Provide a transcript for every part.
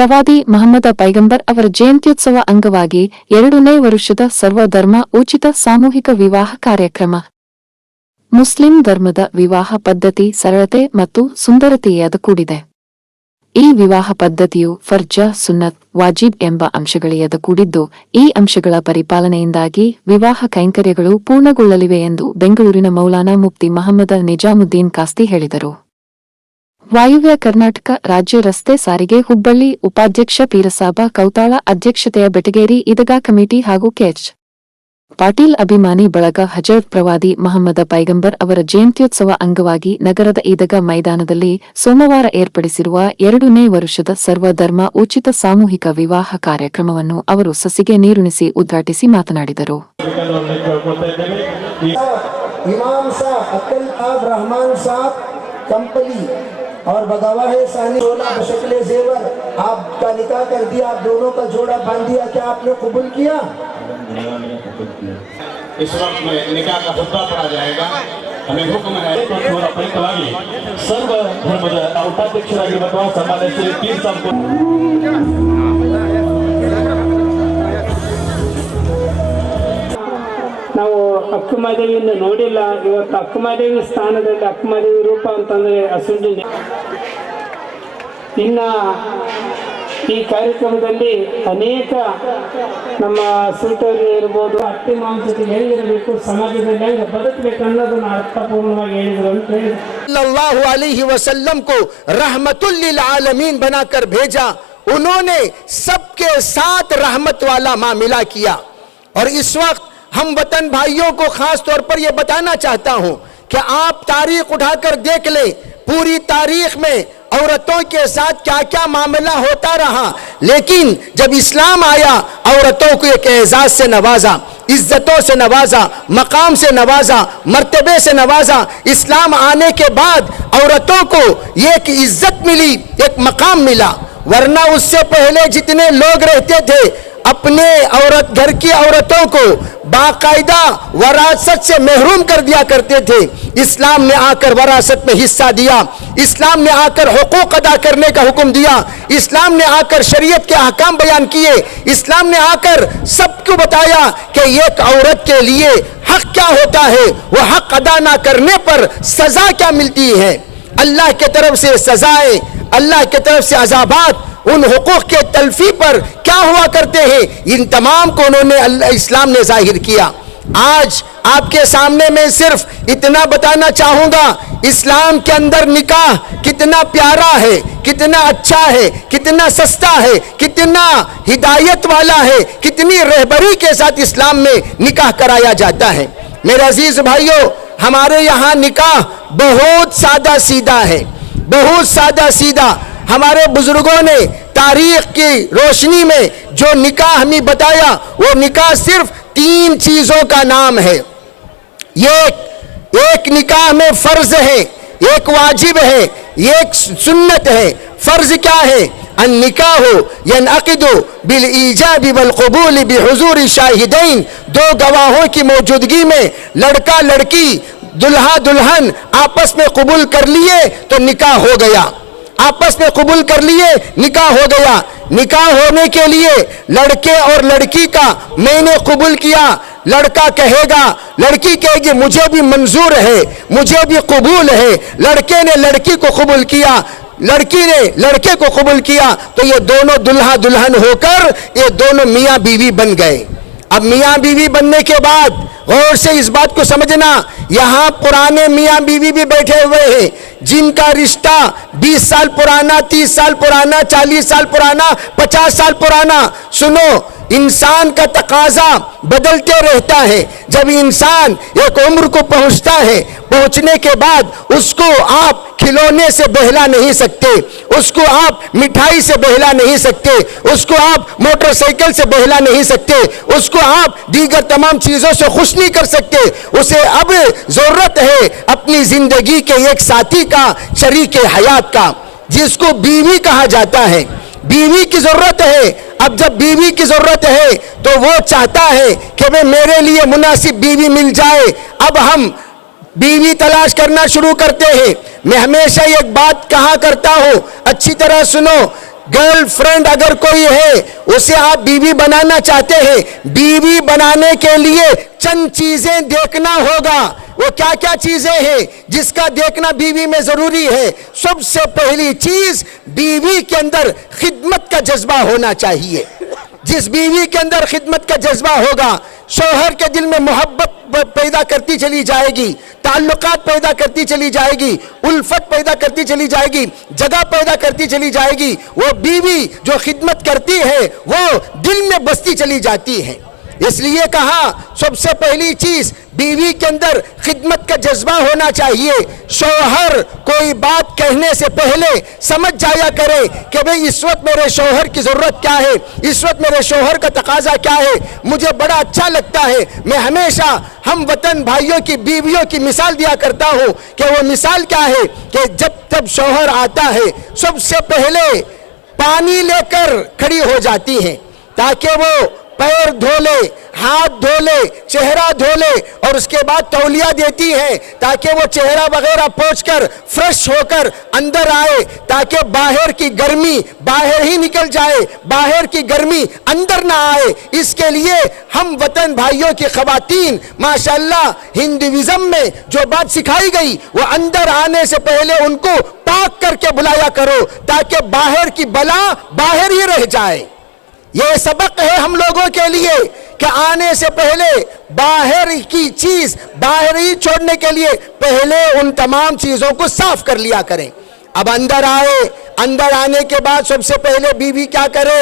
ಪ್ರವಾದಿ ಮಹಮ್ಮದ ಪೈಗಂಬರ್ ಅವರ ಜಯಂತ್ಯುತ್ಸವ ಅಂಗವಾಗಿ ಎರಡನೇ ವರುಷದ ಸರ್ವಧರ್ಮ ಉಚಿತ ಸಾಮೂಹಿಕ ವಿವಾಹ ಕಾರ್ಯಕ್ರಮ. ಮುಸ್ಲಿಂ ಧರ್ಮದ ವಿವಾಹ ಪದ್ಧತಿ ಸರಳತೆ ಮತ್ತು ಸುಂದರತೆಯಾದ ಕೂಡಿದೆ. ಈ ವಿವಾಹ ಪದ್ಧತಿಯು ಫರ್ಜ, ಸುನ್ನತ್, ವಾಜಿಬ್ ಎಂಬ ಅಂಶಗಳಿಯದ ಕೂಡಿದ್ದು, ಈ ಅಂಶಗಳ ಪರಿಪಾಲನೆಯಿಂದಾಗಿ ವಿವಾಹ ಕೈಂಕರ್ಯಗಳು ಪೂರ್ಣಗೊಳ್ಳಲಿವೆ ಎಂದು ಬೆಂಗಳೂರಿನ ಮೌಲಾನಾ ಮುಫ್ತಿ ಮಹಮ್ಮದ ನಿಜಾಮುದ್ದೀನ್ ಕಾಸ್ತಿ ಹೇಳಿದರು. ವಾಯುವ್ಯ ಕರ್ನಾಟಕ ರಾಜ್ಯ ರಸ್ತೆ ಸಾರಿಗೆ ಹುಬ್ಬಳ್ಳಿ ಉಪಾಧ್ಯಕ್ಷ ಪೀರಸಾಬ ಕೌತಾಳ ಅಧ್ಯಕ್ಷತೆಯ ಬೆಟಗೇರಿ ಇದಗಾ ಕಮಿಟಿ ಹಾಗೂ ಕೆಎಚ್. ಪಾಟೀಲ್ ಅಭಿಮಾನಿ ಬಳಗ ಹಜರತ್ ಪ್ರವಾದಿ ಮಹಮ್ಮದ ಪೈಗಂಬರ್ ಅವರ ಜಯಂತ್ಯೋತ್ಸವ ಅಂಗವಾಗಿ ನಗರದ ಈದಗ ಮೈದಾನದಲ್ಲಿ ಸೋಮವಾರ ಏರ್ಪಡಿಸಿರುವ ಎರಡನೇ ವರುಷದ ಸರ್ವಧರ್ಮ ಉಚಿತ ಸಾಮೂಹಿಕ ವಿವಾಹ ಕಾರ್ಯಕ್ರಮವನ್ನು ಅವರು ಸಸಿಗೆ ನೀರುಣಿಸಿ ಉದ್ಘಾಟಿಸಿ ಮಾತನಾಡಿದರು. ಬೇಕಾದವ್ರನ್ನ اور بداوا ہے ثانی ہونا بشکل زیور۔ آپ کا نکاح کر دیا آپ دونوں کا جوڑا باندھ دیا کیا آپ نے قبول کیا؟ اس وقت میں نکاح کا خطبہ پڑھا جائے گا۔ ہمیں حکم ہے۔ سرو دھرم اوتادھیش بکوان بھگوان سے شری سب کو ಅಕ್ಕಮಹಾದೇವಿಯಿಂದ ನೋಡಿಲ್ಲ ಇವತ್ತು ಅಕ್ಕಮಹಾದೇವಿ ಸ್ಥಾನದಲ್ಲಿ ಅಕ್ಕಮಹಾದೇವಿ ರೂಪ ಅಂತಂದ್ರೆ ಅಸುಂಡಿ ಇನ್ನ ಈ ಕಾರ್ಯಕ್ರಮದಲ್ಲಿ ಅನೇಕ ನಮ್ಮ ಸೂಟರು ಇರ್ಬೋದು ಅತ್ತೆ ಮಾವ ಜೊತೆಗೆ ಹೆಂಗಿರಬೇಕು ಸಮಾಜದಲ್ಲಿ ಹೆಂಗೆ ಬದುಕಬೇಕು ಅನ್ನೋದನ್ನ ಅರ್ಥಪೂರ್ಣವಾಗಿ ಹೇಳಿದ್ರು ಅಂತ ಹೇಳಿ सल्लल्लाहु अलैहि वसल्लम को रहमतुल्लिल आलमीन बनाकर भेजा उन्होंने सबके साथ रहमत वाला मामला किया और इस वक्त ہم وطن بھائیوں کو خاص طور پر یہ بتانا چاہتا ہوں کہ آپ تاریخ اٹھا کر دیکھ لیں پوری تاریخ میں عورتوں کے ساتھ کیا کیا معاملہ ہوتا رہا۔ لیکن جب اسلام آیا، عورتوں کو ایک اعزاز سے نوازا، عزتوں سے نوازا، مقام سے نوازا، مرتبے سے نوازا، اسلام آنے کے بعد عورتوں کو یہ ایک عزت ملی، ایک مقام ملا۔ ورنہ اس سے پہلے جتنے لوگ رہتے تھے اپنے عورت، گھر کی عورتوں کو باقاعدہ وراثت سے محروم کر دیا کرتے تھے۔ اسلام نے آ کر وراثت میں حصہ دیا۔ اسلام نے آ کر حقوق ادا کرنے کا حکم دیا۔ اسلام نے آ کر شریعت کے احکام بیان کیے۔ اسلام نے آ کر سب کو بتایا کہ ایک عورت کے لیے حق کیا ہوتا ہے۔ وہ حق ادا نہ کرنے پر سزا کیا ملتی ہے۔ اللہ کے طرف سے سزائیں، اللہ کے طرف سے عذابات ان حقوق کے تلفی پر کیا ہوا کرتے ہیں؟ ان تمام کو انہوں نے اسلام نے ظاہر کیا۔ آج آپ کے سامنے میں صرف اتنا بتانا چاہوں گا، اسلام کے اندر نکاح کتنا پیارا ہے، کتنا اچھا ہے، کتنا سستا ہے، کتنا ہدایت والا ہے، کتنی رہبری کے ساتھ اسلام میں نکاح کرایا جاتا ہے۔ میرے عزیز بھائیوں ہمارے یہاں نکاح بہت سادہ سیدھا ہے۔ بہت سادہ سیدھا۔ ہمارے بزرگوں نے تاریخ کی روشنی میں جو نکاح ہمیں بتایا، وہ نکاح صرف تین چیزوں کا نام ہے۔ یہ ایک نکاح میں فرض ہے، ایک واجب ہے، ایک سنت ہے۔ فرض کیا ہے؟ النکاح بال بالایجاب والقبول بحضور شاہدین۔ دو گواہوں کی موجودگی میں لڑکا لڑکی دلہا دلہن آپس میں قبول کر لیے تو نکاح ہو گیا۔ آپس میں قبول کر لیے، نکاح ہو گیا۔ نکاح ہونے کے لیے لڑکے اور لڑکی کا میں نے قبول کیا۔ لڑکا کہے گا، لڑکی کہے گی، مجھے بھی منظور ہے، مجھے بھی قبول ہے۔ لڑکے نے لڑکی کو قبول کیا، لڑکی نے لڑکے کو قبول کیا۔ تو یہ دونوں دلہا دلہن ہو کر یہ دونوں میاں بیوی بن گئے۔ اب میاں بیوی بننے کے بعد غور سے اس بات کو سمجھنا، یہاں پرانے میاں بیوی بھی بیٹھے ہوئے ہیں، جن کا رشتہ بیس سال پرانا، تیس سال پرانا، چالیس سال پرانا، پچاس سال پرانا۔ سنو انسان کا تقاضا بدلتے رہتا ہے۔ جب انسان ایک عمر کو پہنچتا ہے، پہنچنے کے بعد اس کو آپ کھلونے سے بہلا نہیں سکتے، اس کو آپ مٹھائی سے بہلا نہیں سکتے، اس کو آپ موٹر سائیکل سے بہلا نہیں سکتے، اس کو آپ دیگر تمام چیزوں سے خوش نہیں کر سکتے۔ اسے اب ضرورت ہے اپنی زندگی کے ایک ساتھی کا، شریک حیات کا، جس کو بیوی کہا جاتا ہے۔ بیوی کی ضرورت ہے اب جب بیوی کی ضرورت ہے تو وہ چاہتا ہے کہ میں میرے لیے مناسب بیوی مل جائے۔ اب ہم بیوی تلاش کرنا شروع کرتے ہیں۔ میں ہمیشہ ایک بات کہا کرتا ہوں، اچھی طرح سنو۔ گرل فرینڈ اگر کوئی ہے، اسے آپ بیوی بنانا چاہتے ہیں۔ بیوی بنانے کے لیے چند چیزیں دیکھنا ہوگا۔ وہ کیا کیا چیزیں ہیں جس کا دیکھنا بیوی میں ضروری ہے؟ سب سے پہلی چیز بیوی کے اندر خدمت کا جذبہ ہونا چاہیے۔ جس بیوی کے اندر خدمت کا جذبہ ہوگا، شوہر کے دل میں محبت پیدا کرتی چلی جائے گی، تعلقات پیدا کرتی چلی جائے گی، الفت پیدا کرتی چلی جائے گی، جگہ پیدا کرتی چلی جائے گی۔ وہ بیوی جو خدمت کرتی ہے، وہ دل میں بستی چلی جاتی ہے۔ اس لیے کہا، سب سے پہلی چیز، بیوی کے اندر خدمت کا جذبہ ہونا چاہیے۔ شوہر، کوئی بات کہنے سے پہلے سمجھ جایا کرے کہ بھئی اس وقت میرے شوہر کی ضرورت کیا ہے؟ اس وقت میرے شوہر کا تقاضا کیا ہے؟ مجھے بڑا اچھا لگتا ہے۔ میں ہمیشہ ہم وطن بھائیوں کی، بیویوں کی مثال دیا کرتا ہوں کہ وہ مثال کیا ہے کہ جب، تب شوہر آتا ہے، سب سے پہلے پانی لے کر کھڑی ہو جاتی ہیں تاکہ وہ پیر دھو لے ہاتھ دھو لے چہرہ دھو لے اور اس کے بعد تولیہ دیتی ہے تاکہ وہ چہرہ وغیرہ پوچھ کر فریش ہو کر اندر آئے، تاکہ باہر کی گرمی باہر ہی نکل جائے، باہر کی گرمی اندر نہ آئے۔ اس کے لیے ہم وطن بھائیوں کی خواتین، ماشاءاللہ ہندوزم میں جو بات سکھائی گئی، وہ اندر آنے سے پہلے ان کو پاک کر کے بلایا کرو تاکہ باہر کی بلا باہر ہی رہ جائے۔ یہ سبق ہے ہم لوگوں کے لیے کہ آنے سے پہلے باہر کی چیز، باہر ہی چھوڑنے کے لیے پہلے ان تمام چیزوں کو صاف کر لیا کریں۔ اب اندر آئے، اندر آنے کے بعد سب سے پہلے بیوی بی کیا کرے؟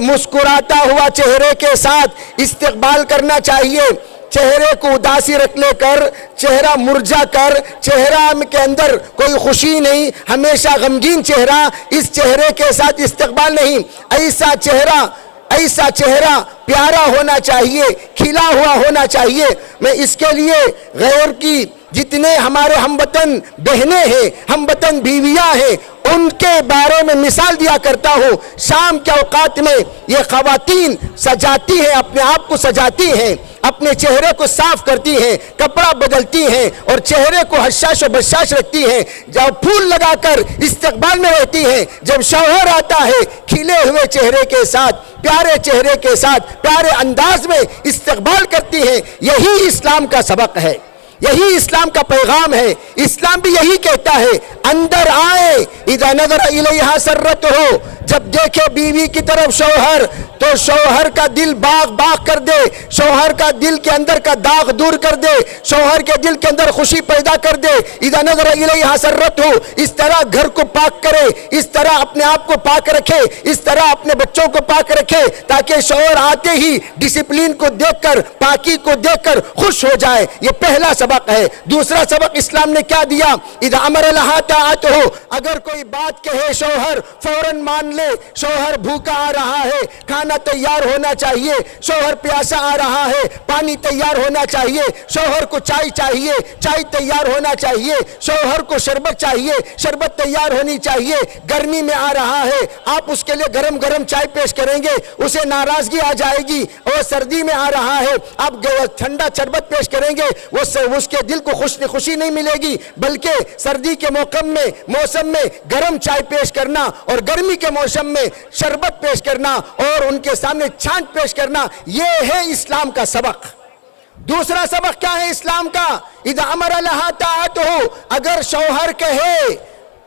مسکراتا ہوا چہرے کے ساتھ استقبال کرنا چاہیے۔ چہرے کو اداسی رکھ لے کر، چہرہ مرجا کر، چہرہ کے اندر کوئی خوشی نہیں، ہمیشہ غمگین چہرہ، اس چہرے کے ساتھ استقبال نہیں۔ ایسا چہرہ ایسا چہرہ پیارا ہونا چاہیے، کھلا ہوا ہونا چاہیے۔ میں اس کے لیے غیر کی جتنے ہمارے ہم وطن بہنیں ہیں، ہم وطن بیویاں ہیں، ان کے بارے میں مثال دیا کرتا ہوں۔ شام کے اوقات میں یہ خواتین سجاتی ہیں، اپنے آپ کو سجاتی ہیں۔ اپنے چہرے کو صاف کرتی ہیں، کپڑا بدلتی ہیں اور چہرے کو حشاش و بشاش رکھتی ہیں۔ جب پھول لگا کر استقبال میں رہتی ہیں، جب شوہر آتا ہے کھلے ہوئے چہرے کے ساتھ، پیارے چہرے کے ساتھ، پیارے انداز میں استقبال کرتی ہیں، یہی اسلام کا سبق ہے۔ یہی اسلام کا پیغام ہے۔ اسلام بھی یہی کہتا ہے، اندر آئے، اذا نظر الیہا سرت ہو جب دیکھے بیوی کی طرف شوہر، تو شوہر کا دل باغ باغ کر دے، شوہر کا دل کے اندر کا داغ دور کر دے، شوہر کے دل کے اندر خوشی پیدا کر دے۔ اذا نظر الیہا سرت ہو اس طرح گھر کو پاک کرے، اس طرح اپنے آپ کو پاک رکھے، اس طرح اپنے بچوں کو پاک رکھے، تاکہ شوہر آتے ہی ڈسپلین کو دیکھ کر، پاکی کو دیکھ کر خوش ہو جائے۔ یہ پہلا سب سبق ہے۔ دوسرا سبق اسلام نے کیا دیا؟ اذا امر طاعت ہو اگر کوئی بات کہے شوہر، فوراً مان لے، شوہر بھوکا آ رہا ہے، کھانا تیار ہونا چاہیے، شوہر پیاسا آ رہا ہے، پانی تیار ہونا چاہیے، شوہر کو چائے چاہیے، چائے تیار ہونا چاہیے، شوہر کو شربت چاہیے، شربت تیار ہونی چاہیے، گرمی میں آ رہا ہے، آپ اس کے لیے گرم گرم چائے پیش کریں گے، اسے ناراضگی آ جائے گی وہ سردی میں آ رہا ہے، آپ ٹھنڈا شربت پیش کریں گے، وہ اس کے دل کو خوش خوشی نہیں ملے گی، بلکہ سردی کے موقع میں، موسم میں گرم چائے پیش کرنا اور گرمی کے موسم میں شربت پیش کرنا اور ان کے سامنے چھانٹ پیش کرنا، یہ ہے اسلام کا سبق۔ دوسرا سبق کیا ہے اسلام کا؟ اذا امر لہا اگر شوہر کہے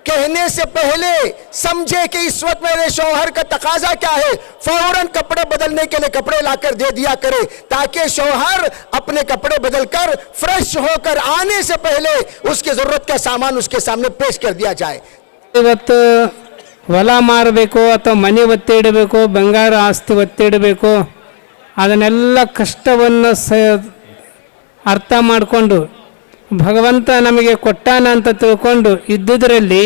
کہنے سے پہلے سمجھے کہ اس وقت میرے شوہر کا تقاضا کیا ہے؟ فوراً کپڑے بدلنے کے لیے کپڑے لا کر دے دیا کرے تاکہ شوہر اپنے کپڑے بدل کر فریش ہو کر آنے سے پہلے اس کی ضرورت کا سامان اس کے سامنے پیش کر دیا جائے۔ وقت مار ಮಾರಬೇಕು ಅಥವಾ ಮನೆ ಒತ್ತಿ ಇಡಬೇಕು، ಬಂಗಾರ ಆಸ್ತಿ ಒತ್ತಿ ಇಡಬೇಕು، ಅದನ್ನೆಲ್ಲ ಕಷ್ಟವನ್ನು ಭಗವಂತ ನಮಗೆ ಕೊಟ್ಟಾನ ಅಂತ ತಿಳ್ಕೊಂಡು ಇದ್ದುದರಲ್ಲಿ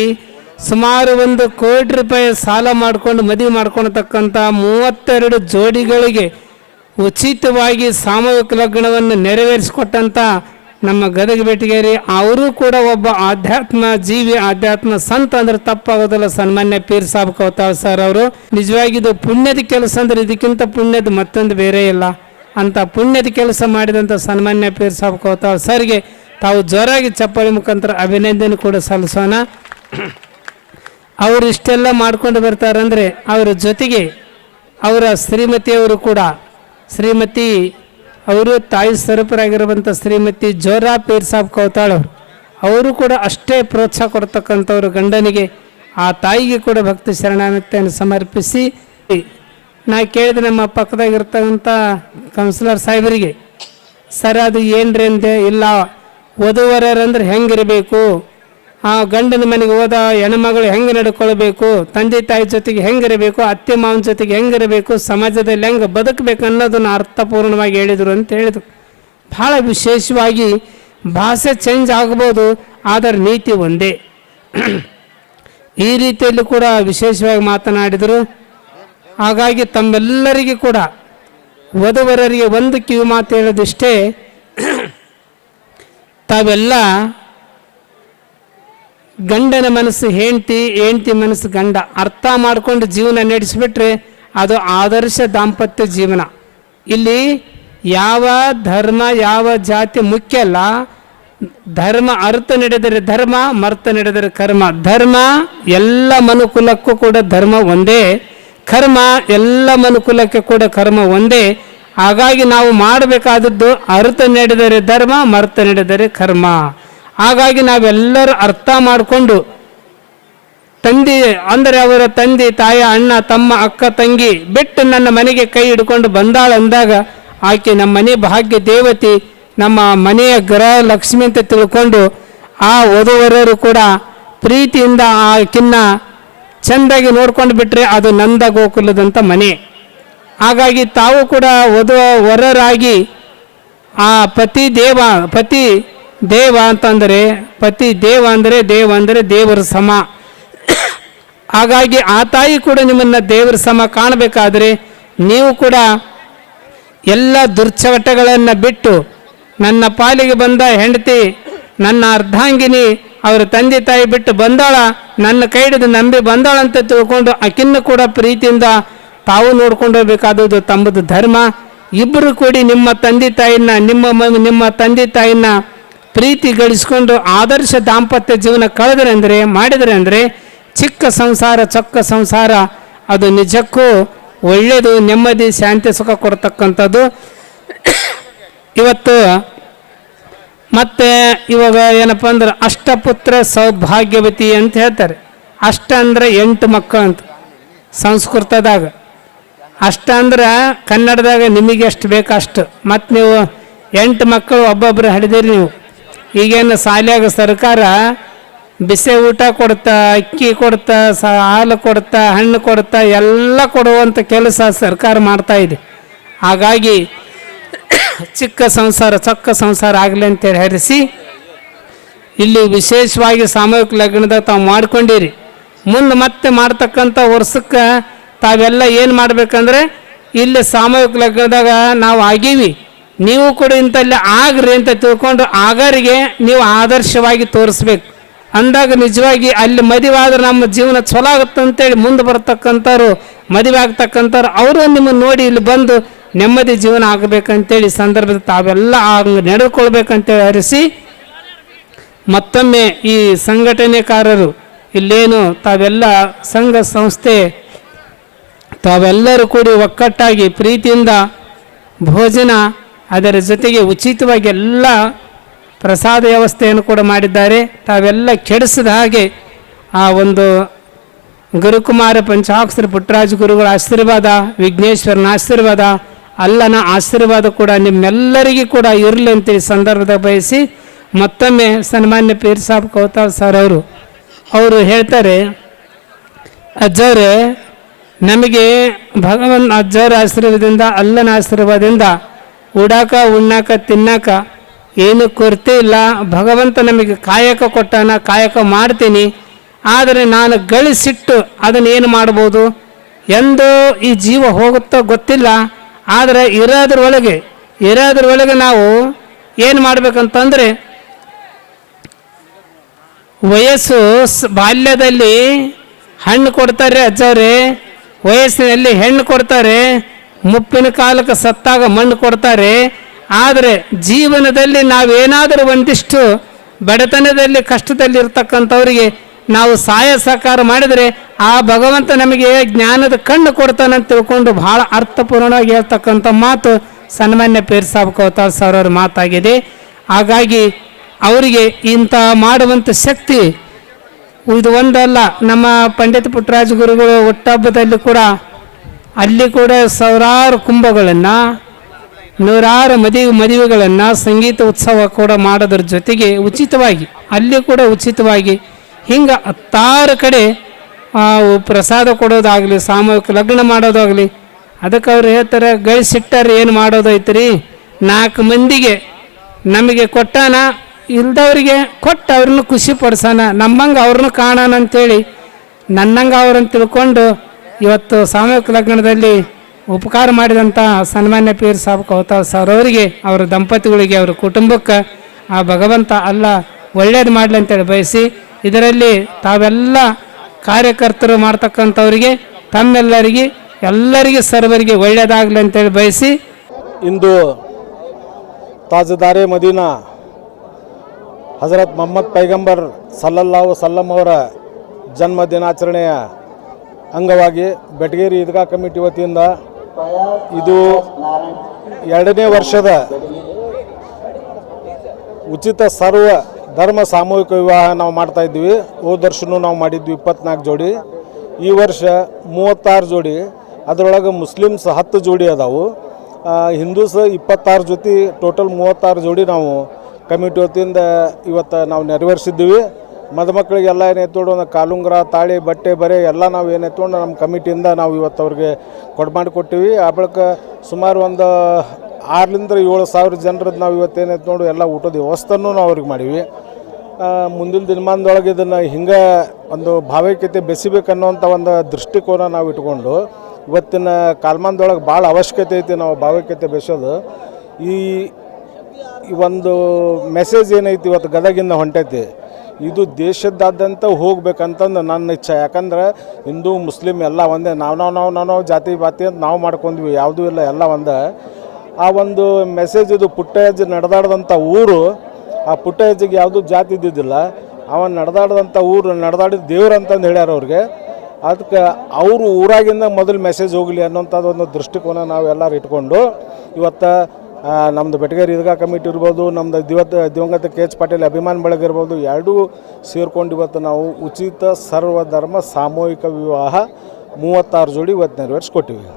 ಸುಮಾರು ಒಂದು ಕೋಟಿ ರೂಪಾಯಿ ಸಾಲ ಮಾಡಿಕೊಂಡು ಮದುವೆ ಮಾಡ್ಕೊಳ್ತಕ್ಕಂಥ ಮೂವತ್ತೆರಡು ಜೋಡಿಗಳಿಗೆ ಉಚಿತವಾಗಿ ಸಾಮೂಹಿಕ ಲಗ್ನವನ್ನು ನೆರವೇರಿಸಿಕೊಟ್ಟಂಥ ನಮ್ಮ ಗದಗ ಬೆಟ್ಟಿಗೇರಿ ಅವರು ಕೂಡ ಒಬ್ಬ ಆಧ್ಯಾತ್ಮ ಜೀವಿ, ಆಧ್ಯಾತ್ಮ ಸಂತ ಅಂದ್ರೆ ತಪ್ಪಾಗೋದಿಲ್ಲ ಸನ್ಮಾನ್ಯ ಪೀರ್ ಸಾಬ್ ಕೌತಾಳ್ ಸರ್ ಅವರು. ನಿಜವಾಗಿ ಇದು ಪುಣ್ಯದ ಕೆಲಸ ಅಂದ್ರೆ ಇದಕ್ಕಿಂತ ಪುಣ್ಯದ ಮತ್ತೊಂದು ಬೇರೆ ಇಲ್ಲ. ಅಂತ ಪುಣ್ಯದ ಕೆಲಸ ಮಾಡಿದಂಥ ಸನ್ಮಾನ್ಯ ಪೀರ್ ಸಾಬ್ ಕೌತಾಳ್ ಸರ್ಗೆ ತಾವು ಜೋರಾಗಿ ಚಪ್ಪಲಿ ಮುಖಾಂತರ ಅಭಿನಂದನೆ ಕೂಡ ಸಲ್ಲಿಸೋಣ. ಅವರು ಇಷ್ಟೆಲ್ಲ ಮಾಡ್ಕೊಂಡು ಬರ್ತಾರಂದರೆ ಅವರ ಜೊತೆಗೆ ಅವರ ಶ್ರೀಮತಿಯವರು ಕೂಡ, ಶ್ರೀಮತಿ ಅವರು ತಾಯಿ ಸ್ವರೂಪರಾಗಿರುವಂಥ ಶ್ರೀಮತಿ ಜೋರಾ ಪೀರ್ ಸಾಬ್ ಕೌತಾಳ್ ಅವರು ಅವರು ಕೂಡ ಅಷ್ಟೇ ಪ್ರೋತ್ಸಾಹ ಕೊಡ್ತಕ್ಕಂಥವ್ರು ಗಂಡನಿಗೆ. ಆ ತಾಯಿಗೆ ಕೂಡ ಭಕ್ತಿ ಶರಣಾನತೆಯನ್ನು ಸಮರ್ಪಿಸಿ, ನಾ ಕೇಳಿದ ನಮ್ಮ ಪಕ್ಕದಾಗಿರ್ತಕ್ಕಂಥ ಕೌನ್ಸಿಲರ್ ಸಾಹೇಬರಿಗೆ, ಸರ್, ಅದು ಏನ್ರಿ ಅಂದೆ? ಇಲ್ಲ ವಧುವರರಂದ್ರೆ ಹೆಂಗಿರಬೇಕು? ಆ ಗಂಡನ ಮನೆಗೆ ಹೋದ ಹೆಣ್ಮಗಳು ಹೆಂಗೆ ನಡ್ಕೊಳ್ಬೇಕು? ತಂದೆ ತಾಯಿ ಜೊತೆಗೆ ಹೆಂಗಿರಬೇಕು? ಅತ್ತೆ ಮಾವನ ಜೊತೆಗೆ ಹೆಂಗಿರಬೇಕು? ಸಮಾಜದಲ್ಲಿ ಹೆಂಗೆ ಬದುಕಬೇಕು ಅನ್ನೋದನ್ನು ಅರ್ಥಪೂರ್ಣವಾಗಿ ಹೇಳಿದರು ಅಂತ ಹೇಳಿದರು. ಭಾಳ ವಿಶೇಷವಾಗಿ ಭಾಷೆ ಚೇಂಜ್ ಆಗ್ಬೋದು, ಆದರೆ ನೀತಿ ಒಂದೇ. ಈ ರೀತಿಯಲ್ಲಿ ಕೂಡ ವಿಶೇಷವಾಗಿ ಮಾತನಾಡಿದರು. ಹಾಗಾಗಿ ತಮ್ಮೆಲ್ಲರಿಗೂ ಕೂಡ, ವಧುವರರಿಗೆ ಒಂದು ಕಿವಿ ಮಾತು ಹೇಳೋದಿಷ್ಟೇ ತಾವೆಲ್ಲ ಗಂಡನ ಮನಸ್ಸು ಹೆಂಡ್ತಿ ಹೆಂಡ್ತಿ ಮನಸ್ಸು ಗಂಡ, ಅರ್ಥ ಮಾಡಿಕೊಂಡು ಜೀವನ ನಡೆಸಿಬಿಟ್ರೆ ಅದು ಆದರ್ಶ ದಾಂಪತ್ಯ ಜೀವನ. ಇಲ್ಲಿ ಯಾವ ಧರ್ಮ, ಯಾವ ಜಾತಿ ಮುಖ್ಯ ಅಲ್ಲ. ಧರ್ಮ ಅರ್ಥ ನಡೆದರೆ ಧರ್ಮ ಮರ್ತ ನಡೆದರೆ ಕರ್ಮ. ಧರ್ಮ ಎಲ್ಲ ಮನುಕುಲಕ್ಕೂ ಕೂಡ ಧರ್ಮ ಒಂದೇ. ಕರ್ಮ ಎಲ್ಲ ಮನುಕುಲಕ್ಕೆ ಕೂಡ ಕರ್ಮ ಒಂದೇ. ಹಾಗಾಗಿ ನಾವು ಮಾಡಬೇಕಾದದ್ದು ಅರ್ಥ ನಡೆದರೆ ಧರ್ಮ ಮರ್ತ ನಡೆದರೆ ಕರ್ಮ. ಹಾಗಾಗಿ ನಾವೆಲ್ಲರೂ ಅರ್ಥ ಮಾಡಿಕೊಂಡು ತಂದೆ, ಅಂದರೆ ಅವರ ತಂದೆ, ತಾಯ, ಅಣ್ಣ, ತಮ್ಮ, ಅಕ್ಕ, ತಂಗಿ ಬಿಟ್ಟು ನನ್ನ ಮನೆಗೆ ಕೈ ಹಿಡ್ಕೊಂಡು ಬಂದಾಳ ಅಂದಾಗ ಆಕೆ ನಮ್ಮ ಮನೆ ಭಾಗ್ಯ ದೇವತೆ, ನಮ್ಮ ಮನೆಯ ಗ್ರಹ ಲಕ್ಷ್ಮಿ ಅಂತ ತಿಳ್ಕೊಂಡು ಆ ವಧುವರರು ಕೂಡ ಪ್ರೀತಿಯಿಂದ ಆಕಿನ್ನ ಚೆಂದಾಗಿ ನೋಡ್ಕೊಂಡು ಬಿಟ್ರೆ ಅದು ನಂದ ಗೋಕುಲದಂಥ ಮನೆ. ಹಾಗಾಗಿ ತಾವು ಕೂಡ ವಧು ವರರಾಗಿ ಆ ಪತಿ ದೇವ ಪತಿ ದೇವ ಅಂತಂದರೆ, ಪತಿ ದೇವ ಅಂದರೆ ದೇವ ಅಂದರೆ ದೇವರ ಸಮ. ಹಾಗಾಗಿ ಆ ತಾಯಿ ಕೂಡ ನಿಮ್ಮನ್ನು ದೇವರ ಸಮ ಕಾಣಬೇಕಾದರೆ ನೀವು ಕೂಡ ಎಲ್ಲ ದುರ್ಚವಟಗಳನ್ನು ಬಿಟ್ಟು ನನ್ನ ಪಾಲಿಗೆ ಬಂದ ಹೆಂಡತಿ, ನನ್ನ ಅರ್ಧಾಂಗಿನಿ, ಅವರ ತಂದೆ ತಾಯಿ ಬಿಟ್ಟು ಬಂದಾಳ, ನನ್ನ ಕೈ ಹಿಡಿದು ನಂಬಿ ಬಂದಾಳ ಅಂತ ತಿಳ್ಕೊಂಡು ಆಕಿನ್ನು ಕೂಡ ಪ್ರೀತಿಯಿಂದ ತಾವು ನೋಡ್ಕೊಂಡು ಹೋಗ್ಬೇಕಾದದ್ದು ತಮ್ಮದು ಧರ್ಮ. ಇಬ್ಬರು ಕೂಡಿ ನಿಮ್ಮ ತಂದೆ ತಾಯಿನ, ನಿಮ್ಮ ನಿಮ್ಮ ತಂದೆ ತಾಯಿನ ಪ್ರೀತಿ ಗಳಿಸ್ಕೊಂಡು ಆದರ್ಶ ದಾಂಪತ್ಯ ಜೀವನ ಕಳೆದ್ರೆ ಅಂದರೆ ಮಾಡಿದರೆ ಅಂದರೆ ಚಿಕ್ಕ ಸಂಸಾರ, ಚೊಕ್ಕ ಸಂಸಾರ ಅದು ನಿಜಕ್ಕೂ ಒಳ್ಳೆಯದು ನೆಮ್ಮದಿ, ಶಾಂತಿ, ಸುಖ ಕೊಡ್ತಕ್ಕಂಥದ್ದು. ಇವತ್ತು ಮತ್ತೆ ಇವಾಗ ಏನಪ್ಪ ಅಂದ್ರೆ ಅಷ್ಟಪುತ್ರ ಸೌಭಾಗ್ಯವತಿ ಅಂತ ಹೇಳ್ತಾರೆ. ಅಷ್ಟ ಅಂದ್ರೆ ಎಂಟು ಮಕ್ಕಳು ಅಂತ ಸಂಸ್ಕೃತದಾಗ. ಅಷ್ಟ ಅಂದ್ರೆ ಕನ್ನಡದಾಗ ನಿಮಗೆ ಎಷ್ಟು ಬೇಕು ಅಷ್ಟು. ಮತ್ತು ನೀವು ಎಂಟು ಮಕ್ಕಳು ಒಬ್ಬೊಬ್ಬರು ಹಿಡಿದಿರಿ ನೀವು. ಈಗೇನು ಶಾಲ್ಯಾಗ ಸರ್ಕಾರ ಬಿಸಿ ಊಟ ಕೊಡ್ತಾ, ಅಕ್ಕಿ ಕೊಡ್ತಾ, ಸ ಹಾಲು ಕೊಡ್ತಾ, ಹಣ್ಣು ಕೊಡ್ತಾ, ಎಲ್ಲ ಕೊಡುವಂಥ ಕೆಲಸ ಸರ್ಕಾರ ಮಾಡ್ತಾ ಇದೆ. ಹಾಗಾಗಿ ಚಿಕ್ಕ ಸಂಸಾರ ಚೊಕ್ಕ ಸಂಸಾರ ಆಗಲಿ ಅಂತೇಳಿ ಹರಿಸಿ, ಇಲ್ಲಿ ವಿಶೇಷವಾಗಿ ಸಾಮೂಹಿಕ ಲಗ್ನದಾಗ ತಾವು ಮಾಡ್ಕೊಂಡಿರಿ. ಮುಂದೆ ಮತ್ತೆ ಮಾಡ್ತಕ್ಕಂಥ ವರ್ಷಕ್ಕೆ ತಾವೆಲ್ಲ ಏನು ಮಾಡಬೇಕಂದ್ರೆ ಇಲ್ಲಿ ಸಾಮೂಹಿಕ ಲಗ್ನದಾಗ ನಾವು ಆಗೀವಿ. ನೀವು ಕೂಡ ಇಂಥಲ್ಲಿ ಆಗ್ರಿ ಅಂತ ತಿಳ್ಕೊಂಡು ಆಗರಿಗೆ ನೀವು ಆದರ್ಶವಾಗಿ ತೋರಿಸ್ಬೇಕು. ಅಂದಾಗ ನಿಜವಾಗಿ ಅಲ್ಲಿ ಮದುವೆ ನಮ್ಮ ಜೀವನ ಚಲೋ ಆಗುತ್ತೆ ಅಂತೇಳಿ ಮುಂದೆ ಬರ್ತಕ್ಕಂಥವ್ರು, ಮದುವೆ ಆಗ್ತಕ್ಕಂಥವ್ರು, ಅವರು ನಿಮ್ಮನ್ನು ನೋಡಿ ಇಲ್ಲಿ ಬಂದು ನೆಮ್ಮದಿ ಜೀವನ ಆಗಬೇಕಂತೇಳಿ ಸಂದರ್ಭದ ತಾವೆಲ್ಲ ನಡೆದುಕೊಳ್ಬೇಕಂತೇಳಿ ಹರಿಸಿ ಮತ್ತೊಮ್ಮೆ ಈ ಸಂಘಟನೆಕಾರರು ಇಲ್ಲೇನು ತಾವೆಲ್ಲ ಸಂಘ ಸಂಸ್ಥೆ ತಾವೆಲ್ಲರೂ ಕೂಡಿ ಒಕ್ಕಟ್ಟಾಗಿ ಪ್ರೀತಿಯಿಂದ ಭೋಜನ ಅದರ ಜೊತೆಗೆ ಉಚಿತವಾಗಿ ಎಲ್ಲ ಪ್ರಸಾದ ವ್ಯವಸ್ಥೆಯನ್ನು ಕೂಡ ಮಾಡಿದ್ದಾರೆ. ತಾವೆಲ್ಲ ಕೆಡಿಸಿದ ಹಾಗೆ ಆ ಒಂದು ಗುರುಕುಮಾರ ಪಂಚಾಕ್ಷರ ಪುಟ್ಟರಾಜ ಗುರುಗಳ ಆಶೀರ್ವಾದ, ವಿಘ್ನೇಶ್ವರನ ಆಶೀರ್ವಾದ, ಅಲ್ಲನ ಆಶೀರ್ವಾದ ಕೂಡ ನಿಮ್ಮೆಲ್ಲರಿಗೂ ಕೂಡ ಇರಲಿ ಅಂತ ಈ ಸಂದರ್ಭದ ಬಯಸಿ ಮತ್ತೊಮ್ಮೆ ಸನ್ಮಾನ್ಯ ಪೀರ್ ಸಾಬ್ ಕೌತಾಲ್ ಸರ್ ಅವರು ಅವರು ಹೇಳ್ತಾರೆ ಅಜ್ಜವ್ರೆ ನಮಗೆ ಭಗವನ್ ಅಜ್ಜರ ಆಶೀರ್ವಾದದಿಂದ, ಅಲ್ಲನ ಆಶೀರ್ವಾದದಿಂದ ಉಡಾಕ, ಉಣ್ಣಾಕ, ತಿನ್ನಾಕ ಏನು ಕೊರತೆ ಇಲ್ಲ. ಭಗವಂತ ನಮಗೆ ಕಾಯಕ ಕೊಟ್ಟಾನ, ಕಾಯಕ ಮಾಡ್ತೀನಿ. ಆದರೆ ನಾನು ಗಳಿಸಿಟ್ಟು ಅದನ್ನು ಏನು ಮಾಡ್ಬೋದು? ಎಂದು ಈ ಜೀವ ಹೋಗುತ್ತೋ ಗೊತ್ತಿಲ್ಲ. ಆದರೆ ಇರೋದ್ರೊಳಗೆ ಇರೋದ್ರೊಳಗೆ ನಾವು ಏನು ಮಾಡಬೇಕಂತಂದರೆ, ವಯಸ್ಸು ಬಾಲ್ಯದಲ್ಲಿ ಹಣ್ಣು ಕೊಡ್ತಾರೆ ಅಜ್ಜವ್ರೆ ವಯಸ್ಸಿನಲ್ಲಿ ಹೆಣ್ಣು ಕೊಡ್ತಾರೆ, ಮುಪ್ಪಿನ ಕಾಲಕ್ಕೆ ಸತ್ತಾಗ ಮಣ್ಣು ಕೊಡ್ತಾರೆ. ಆದರೆ ಜೀವನದಲ್ಲಿ ನಾವೇನಾದರೂ ಒಂದಿಷ್ಟು ಬಡತನದಲ್ಲಿ ಕಷ್ಟದಲ್ಲಿ ಇರ್ತಕ್ಕಂಥವ್ರಿಗೆ ನಾವು ಸಹಾಯ ಸಹಕಾರ ಮಾಡಿದರೆ ಆ ಭಗವಂತ ನಮಗೆ ಜ್ಞಾನದ ಕಣ್ಣು ಕೊಡ್ತಾನಂತ ತಿಳ್ಕೊಂಡು ಬಹಳ ಅರ್ಥಪೂರ್ಣವಾಗಿ ಹೇಳ್ತಕ್ಕಂಥ ಮಾತು ಸನ್ಮಾನ್ಯ ಪೇರ್ ಸಾಬ್ ಕೌತಾಲ್ ಸರ್ ಅವರ ಮಾತಾಗಿದೆ. ಹಾಗಾಗಿ ಅವರಿಗೆ ಇಂಥ ಮಾಡುವಂಥ ಶಕ್ತಿ ಇದು ಒಂದಲ್ಲ ನಮ್ಮ ಪಂಡಿತ ಪುಟ್ಟರಾಜ ಗುರುಗಳು ಹುಟ್ಟಹಬ್ಬದಲ್ಲಿ ಕೂಡ ಅಲ್ಲಿ ಕೂಡ ಸಾವಿರಾರು ಕುಂಭಗಳನ್ನು, ನೂರಾರು ಮದುವೆ ಮದುವೆಗಳನ್ನು, ಸಂಗೀತ ಉತ್ಸವ ಕೂಡ ಮಾಡೋದ್ರ ಜೊತೆಗೆ ಉಚಿತವಾಗಿ, ಅಲ್ಲಿ ಕೂಡ ಉಚಿತವಾಗಿ ಹಿಂಗೆ ಹತ್ತಾರು ಕಡೆ ಪ್ರಸಾದ ಕೊಡೋದಾಗಲಿ, ಸಾಮೂಹಿಕ ಲಗ್ನ ಮಾಡೋದಾಗಲಿ, ಅದಕ್ಕೆ ಅವ್ರು ಹೇಳ್ತಾರೆ, ಗಳಿಸಿಟ್ಟಾರೆ ಏನು ಮಾಡೋದೈತ್ರಿ? ನಾಲ್ಕು ಮಂದಿಗೆ ನಮಗೆ ಕೊಟ್ಟಾನ ಇಲ್ದವ್ರಿಗೆ ಕೊಟ್ಟು ಅವ್ರನ್ನ ಖುಷಿ ಪಡಿಸೋಣ. ನಮ್ಮಂಗೆ ಅವ್ರನ್ನ ಕಾಣೋಣ ಅಂತೇಳಿ ನನ್ನಂಗೆ ಅವ್ರನ್ನ ತಿಳ್ಕೊಂಡು ಇವತ್ತು ಸಾಮೂಹಿಕ ಲಗ್ನದಲ್ಲಿ ಉಪಕಾರ ಮಾಡಿದಂಥ ಸನ್ಮಾನ್ಯ ಪೀರ್ ಸಾಬ್ ಕೌತಾಲ್ ಸರ್ ಅವರಿಗೆ, ಅವರ ದಂಪತಿಗಳಿಗೆ, ಅವರ ಕುಟುಂಬಕ್ಕೆ ಆ ಭಗವಂತ ಅಲ್ಲ, ಒಳ್ಳೇದು ಮಾಡಲಿ ಅಂತೇಳಿ ಬಯಸಿ ಇದರಲ್ಲಿ ತಾವೆಲ್ಲ ಕಾರ್ಯಕರ್ತರು ಮಾಡ್ತಕ್ಕಂಥವ್ರಿಗೆ, ತಮ್ಮೆಲ್ಲರಿಗೆ, ಎಲ್ಲರಿಗೆ ಸರ್ವರಿಗೆ ಒಳ್ಳೆಯದಾಗಲಿ ಅಂತೇಳಿ ಬಯಸಿ ಇಂದು ತಾಜದಾರೆ ಮದೀನಾ ಹಜರತ್ ಮೊಹಮ್ಮದ್ ಪೈಗಂಬರ್ ಸಲ್ಲಲ್ಲಾಹು ಸಲ್ಲಂ ಅವರ ಜನ್ಮ ದಿನಾಚರಣೆಯ ಅಂಗವಾಗಿ ಬೆಟಗೇರಿ ಈದ್ಗಾ ಕಮಿಟಿ ವತಿಯಿಂದ ಇದು ಎರಡನೇ ವರ್ಷದ ಉಚಿತ ಸರ್ವ ಧರ್ಮ ಸಾಮೂಹಿಕ ವಿವಾಹ ನಾವು ಮಾಡ್ತಾ ಇದ್ವಿ ಹೋದ ವರ್ಷನೂ ನಾವು ಮಾಡಿದ್ವಿ ಇಪ್ಪತ್ನಾಲ್ಕು ಜೋಡಿ. ಈ ವರ್ಷ ಮೂವತ್ತಾರು ಜೋಡಿ. ಅದರೊಳಗೆ ಮುಸ್ಲಿಮ್ಸ್ ಹತ್ತು ಜೋಡಿ ಅದಾವು. ಹಿಂದೂಸ್ ಇಪ್ಪತ್ತಾರು ಜೊತೆ ಟೋಟಲ್ ಮೂವತ್ತಾರು ಜೋಡಿ ನಾವು ಕಮಿಟಿ ವತಿಯಿಂದ ಇವತ್ತು ನಾವು ನೆರವೇರಿಸಿದ್ದೀವಿ. ಮದುಮಕ್ಕಳಿಗೆಲ್ಲ ಏನು ಎತ್ತೋಡು ಒಂದು ಕಾಲುಂಗ್ರ, ತಾಳಿ, ಬಟ್ಟೆ, ಬರೆ ಎಲ್ಲ ನಾವು ಏನು ಎತ್ಕೊಂಡು ನಮ್ಮ ಕಮಿಟಿಯಿಂದ ನಾವು ಇವತ್ತು ಅವ್ರಿಗೆ ಕೊಡ್ಮಾಡಿ ಕೊಟ್ಟಿವಿ ಆ ಬಳಿಕ ಸುಮಾರು ಒಂದು ಆರರಿಂದ ಏಳು ಸಾವಿರ ಜನರದ್ದು ನಾವು ಇವತ್ತೇನು ಎತ್ಕೊಂಡು ಎಲ್ಲ ಊಟದ ವ್ಯವಸ್ಥೆನೂ ನಾವು ಅವ್ರಿಗೆ ಮಾಡೀವಿ. ಮುಂದಿನ ದಿನಮಾನದೊಳಗೆ ಇದನ್ನು ಹಿಂಗೆ ಒಂದು ಭಾವೈಕ್ಯತೆ ಬೆಸಿಬೇಕನ್ನೋಂಥ ಒಂದು ದೃಷ್ಟಿಕೋನ ನಾವು ಇಟ್ಕೊಂಡು ಇವತ್ತಿನ ಕಾಲಮಾನದೊಳಗೆ ಭಾಳ ಅವಶ್ಯಕತೆ ಐತಿ ನಾವು ಭಾವೈಕ್ಯತೆ ಬೆಸೋದು. ಈ ಈ ಒಂದು ಮೆಸೇಜ್ ಏನೈತಿ ಇವತ್ತು ಗದಗಿಂದ ಹೊಂಟೈತಿ, ಇದು ದೇಶದಾದ್ಯಂತ ಹೋಗ್ಬೇಕಂತಂದು ನನ್ನ ಇಚ್ಛೆ. ಯಾಕಂದ್ರೆ ಹಿಂದೂ ಮುಸ್ಲಿಮ್ ಎಲ್ಲ ಒಂದೇ, ನಾವು ನಾವು ನಾವು ನಾವು ನಾವು ಜಾತಿ ಬಾತಿ ಅಂತ ನಾವು ಮಾಡ್ಕೊಂಡ್ವಿ, ಯಾವುದೂ ಇಲ್ಲ, ಎಲ್ಲ ಒಂದೇ. ಆ ಒಂದು ಮೆಸೇಜ್ ಇದು ಪುಟ್ಟಜ್ಜಿ ನಡೆದಾಡ್ದಂಥ ಊರು, ಆ ಪುಟ್ಟಜ್ಜಿಗೆ ಯಾವುದೂ ಜಾತಿ ಇದ್ದಿದ್ದಿಲ್ಲ. ಅವನು ನಡೆದಾಡ್ದಂಥ ಊರು, ನಡೆದಾಡಿದ ದೇವ್ರು ಅಂತಂದು ಹೇಳ್ಯಾರ ಅವ್ರಿಗೆ. ಅದಕ್ಕೆ ಅವರು ಊರಾಗಿಂದ ಮೊದಲು ಮೆಸೇಜ್ ಹೋಗಲಿ ಅನ್ನೋಂಥದ್ದು ಒಂದು ದೃಷ್ಟಿಕೋನ ನಾವೆಲ್ಲರೂ ಇಟ್ಕೊಂಡು ಇವತ್ತು ನಮ್ಮದು ಬೆಟಗೇರಿ ಈದ್ಗಾ ಕಮಿಟಿ ಇರ್ಬೋದು ನಮ್ಮದು ದಿವತ್ ದಿವಂಗತ ಕೆ ಎಚ್ ಪಾಟೀಲ್ ಅಭಿಮಾನ್ ಬಳಗ ಇರ್ಬೋದು, ಎರಡೂ ಸೇರ್ಕೊಂಡು ಇವತ್ತು ನಾವು ಉಚಿತ ಸರ್ವಧರ್ಮ ಸಾಮೂಹಿಕ ವಿವಾಹ ಮೂವತ್ತಾರು ಜೋಡಿ ಇವತ್ತು ನೆರವೇರಿಸ್ಕೊಟ್ಟಿವಿ